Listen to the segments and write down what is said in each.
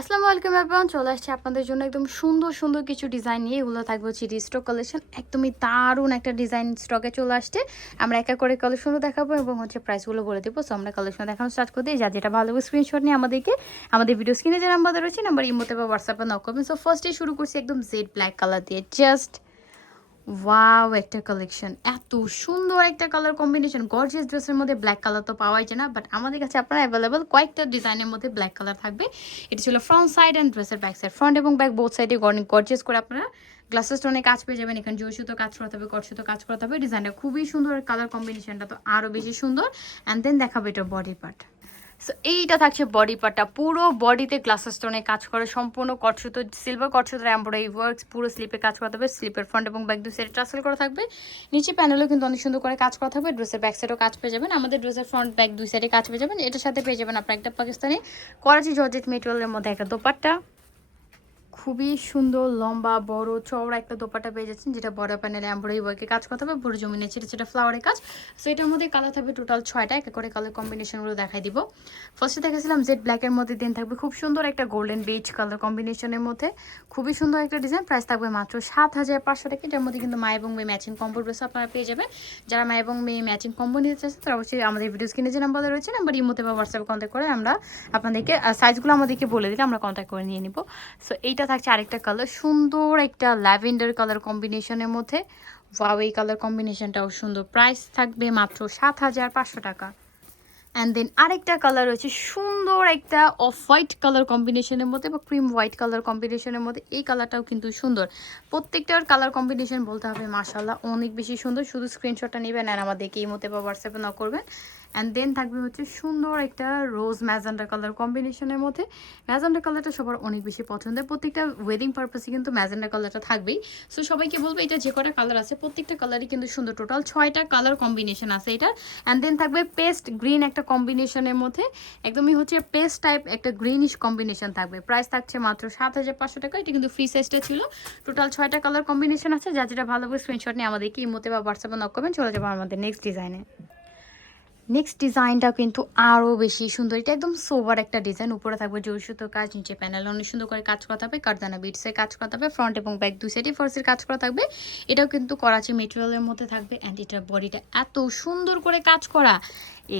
আসসালামু আলাইকুম এভরিওয়ান, চলে আসছে আপনাদের জন্য একদম সুন্দর সুন্দর কিছু ডিজাইন নিয়ে। এগুলো থাকবে হচ্ছে রিস্টক কালেকশন, একদমই দারুণ একটা ডিজাইন স্টকে চলে আসছে। আমরা এক এক করে কালেকশনও দেখাবো এবং হচ্ছে প্রাইসগুলো বলে দেবো। সো আমরা কালেকশন দেখানো স্টার্ট করে দিই। যা যেটা ভালো স্ক্রিনশট নিয়ে আমাদের ভিডিও স্ক্রিনে যে নাম্বার রয়েছে, নাম্বার ইমোতে বা হোয়াটসঅ্যাপে নক করবেন। সো ফার্স্টে শুরু করছি একদম জেড ব্ল্যাক কালার দিয়ে। জাস্ট ওয়াও, একটা কালেকশন, এত সুন্দর একটা কালার কম্বিনেশন। গর্জিয়াস ড্রেসের মধ্যে ব্ল্যাক কালার তো পাওয়াই যায় না, বাট আমাদের কাছে আপনার অ্যাভেলেবল কয়েকটা ডিজাইনের মধ্যে ব্ল্যাক কালার থাকবে। এটা ছিল ফ্রন্ট সাইড অ্যান্ড ড্রেসের ব্যাক সাইড। ফ্রন্ট এবং ব্যাক বোথ সাইডে গর্জিয়াস করে আপনারা গ্লাসেস স্টোনে কাজ পেয়ে যাবেন। এখানে জয়সুতো কাজ করতে হবে, কটসুতো কাজ করতে হবে। ডিজাইনটা খুবই সুন্দর, কালার কম্বিনেশনটা তো আরও বেশি সুন্দর। অ্যান্ড দেন দেখাবো এটা বডি পার্ট। সো এইটা থাকছে বডি পার্টটা, পুরো বডিতে গ্লাস স্টোনে কাজ করে, সম্পূর্ণ কটসুতো সিলভার কটসুতো এমব্রয়ডারি ওয়ার্কস, পুরো স্লিপে কাজ করা থাকবে। স্লিপের ফ্রন্ট এবং ব্যাক দুই সাইডে টাসেল করা থাকবে। নিচে প্যানেলও কিন্তু অনেক সুন্দর করে কাজ করা থাকবে। ড্রেসের ব্যাক সাইডেও কাজ পেয়ে যাবেন। আমাদের ড্রেসের ফ্রন্ট ব্যাক দুই সাইডে কাজ পেয়ে যাবেন। এটার সাথে পেয়ে যাবেন আপনার একটা পাকিস্তানি করাচি জর্জেট মেটেরিয়ালের মধ্যে একটা দোপাট্টা। খুবই সুন্দর লম্বা বড় চওড়া একটা দোপাট্টা পেয়ে যাচ্ছেন, যেটা বড় প্যানেলে এমব্রয়ডারি ওয়ার্কে কাজ করতে হবে, পুরো জমিনে ছোট ছোট ফ্লাওয়ারের কাজ। সো এটার মধ্যে কালার থাকবে টোটাল 6টা। এক করে কালার কম্বিনেশনগুলো দেখাই দিব। ফার্স্টে দেখেছিলাম জেড ব্ল্যাকের মধ্যে, দেন থাকবে খুব সুন্দর একটা গোল্ডেন বেজ কালার কম্বিনেশনের মধ্যে খুবই সুন্দর একটা ডিজাইন। প্রাইস থাকবে মাত্র 7500 টাকা। এটার মধ্যে কিন্তু মা এবং মেয়ে ম্যাচিং কম্বো ড্রেস আপনারা পেয়ে যাবেন। যারা মা এবং মেয়ে ম্যাচিং কম্বো নিতে চাচ্ছেন তারা অবশ্যই আমাদের ভিডিও স্ক্রিনে যে নাম্বার রয়েছে, নাম্বার ইমোতে বা হোয়াটসঅ্যাপে কন্ট্যাক্ট করে আমরা আপনাদেরকে সাইজগুলো আমাদেরকে বলে দিলে আমরা কন্ট্যাক্ট করে নিয়ে নিব। সো এইটা থাকছে আরেকটা কালার, সুন্দর একটা ল্যাভেন্ডার কালার কম্বিনেশনের মধ্যে। ওয়াও, এই কালার কম্বিনেশনটাও সুন্দর। প্রাইস থাকবে মাত্র 7500 টাকা। অ্যান্ড দেন আরেকটা কালার রয়েছে সুন্দর একটা অফ হোয়াইট কালার কম্বিনেশনের মধ্যে বা ক্রিম হোয়াইট কালার কম্বিনেশনের মধ্যে। এই কালারটাও কিন্তু সুন্দর। প্রত্যেকটার কালার কম্বিনেশন বলতে হবে মাশাআল্লাহ অনেক বেশি সুন্দর। শুধু স্ক্রিনশটটা নেবেন আর আমাদেরকে এই মতে বা হোয়াটসঅ্যাপে নক করবেন। অ্যান্ড দেন থাকবে হচ্ছে সুন্দর একটা রোজ ম্যাজেন্ডা কালার কম্বিনেশনের মধ্যে। ম্যাজেন্ডা কালারটা সবার অনেক বেশি পছন্দের। প্রত্যেকটা ওয়েডিং পারপাসে কিন্তু ম্যাজেন্ডা কালারটা থাকবেই। সো সবাইকে বলবো এটা যে কটা কালার আছে প্রত্যেকটা কালারই কিন্তু সুন্দর। টোটাল 6টা কালার কম্বিনেশন আছে এটা। অ্যান্ড দেন থাকবে পেস্ট গ্রিন একটা কম্বিনেশনের মধ্যে, একদমই হচ্ছে পেস্ট টাইপ একটা গ্রিনিশ কম্বিনেশন থাকবে। প্রাইস থাকছে মাত্র 7500 টাকা। এটা কিন্তু ফ্রি সাইজটা ছিল। টোটাল 6টা কালার কম্বিনেশন আছে। যা যেটা ভালো করে স্ক্রিনশট নিয়ে আমাদেরকে ইমোতে বা হোয়াটসঅ্যাপে নক করবেন। চলে যাবো আমাদের নেক্সট ডিজাইনে। নেক্সট ডিজাইনটা কিন্তু আরও বেশি সুন্দর। এটা একদম সোবার একটা ডিজাইন। উপরে থাকবে জরি সুতোর কাজ, নিচে প্যানেল অনেক সুন্দর করে কাজ করা থাকবে, কারদানা বিটসের কাজ করা থাকবে, ফ্রন্ট এবং ব্যাক দুই সাইডে ফর্সের কাজ করা থাকবে। এটাও কিন্তু করাচি মেটেরিয়ালের মধ্যে থাকবে। অ্যান্ড এটার বডিটা এত সুন্দর করে কাজ করা।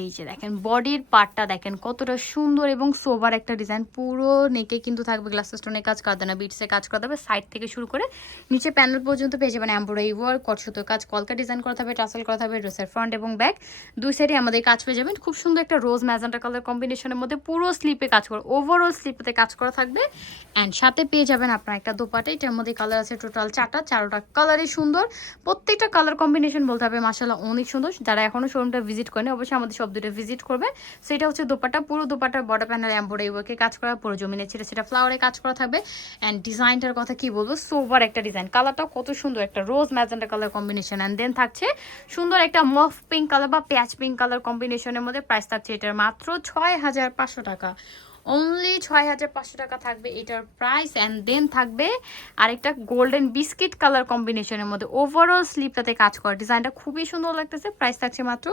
এই যে দেখেন বডির পার্টটা দেখেন কতটা সুন্দর এবং সোবার একটা ডিজাইন। পুরো নেকে কিন্তু থাকবে গ্লাস স্টোনের কাজ, কারদানা বিটসের কাজ করা থাকবে। সাইড থেকে শুরু করে নিচে প্যানেল পর্যন্ত পেয়ে যাবেন এমব্রয়ডারি ওয়ার্ক, কটসুতোর কাজ, কলকা ডিজাইন করা থাকবে, টাসেল করা থাকবে। ড্রেসের ফ্রন্ট এবং ব্যাক দুই সাইডে আমাদের কাজ পেয়ে যাবেন। খুব সুন্দর একটা রোজ ম্যাজেন্টা কালার কম্বিনেশনের মধ্যে পুরো স্লিপে কাজ করা, ওভারঅল স্লিপেতে কাজ করা থাকবে। অ্যান্ড সাথে পেয়ে যাবেন আপনার একটা দোপাট্টা। এটার মধ্যে কালার আছে টোটাল 4টা, 4টা কালারই সুন্দর। প্রত্যেকটা কালার কম্বিনেশন বলতে হবে মাশাআল্লাহ অনেক সুন্দর। যারা এখনো শোরুমটা ভিজিট করেনি অবশ্যই আমাদের সব দুটো ভিজিট করবে। সো এটা হচ্ছে দোপাট্টা, পুরো দোপাট্টার বর্ডার প্যানেল এমব্রয়ডারি ওয়ার্কে কাজ করা, পুরো জমিনে ছেড়ে সেটা ফ্লাওয়ারে কাজ করা থাকবে। অ্যান্ড ডিজাইনটার কথা কি বলবো, সোবার একটা ডিজাইন। কালারটাও কত সুন্দর, একটা rose magenta colour combination. And then থাকছে সুন্দর একটা মফ পিঙ্ক কালার বা প্যাচ পিঙ্ক কালার কম্বিনেশনের মধ্যে। প্রাইস থাকছে এটার মাত্র 6500 টাকা। অনলি 6500 টাকা থাকবে এটার প্রাইস। অ্যান্ড দেন থাকবে আরেকটা গোল্ডেন বিস্কিট কালার কম্বিনেশনের মধ্যে ওভারঅল স্লিপটাতে কাজ করা। ডিজাইনটা খুবই সুন্দর লাগতেছে। প্রাইস থাকছে মাত্র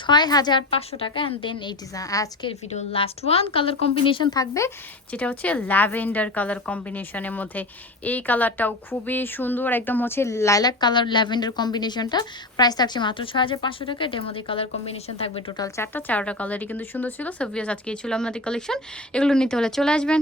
6500 টাকা। অ্যান্ড দেন এই ডিজাইন আজকের video last one colour combination থাকবে, যেটা হচ্ছে ল্যাভেন্ডার কালার কম্বিনেশনের মধ্যে। এই কালারটাও খুবই সুন্দর, একদম হচ্ছে লাইলাক কালার ল্যাভেন্ডার কম্বিনেশনটা। প্রাইস থাকছে মাত্র 6500 টাকা। এটার মধ্যে কালার কম্বিনেশন থাকবে টোটাল 4টা, 4টা কালারই কিন্তু সুন্দর ছিল। সো ভিউয়ার্স আজকে ছিল আমাদের কালেকশন। এগুলো নিতে হলে চলে আসবেন।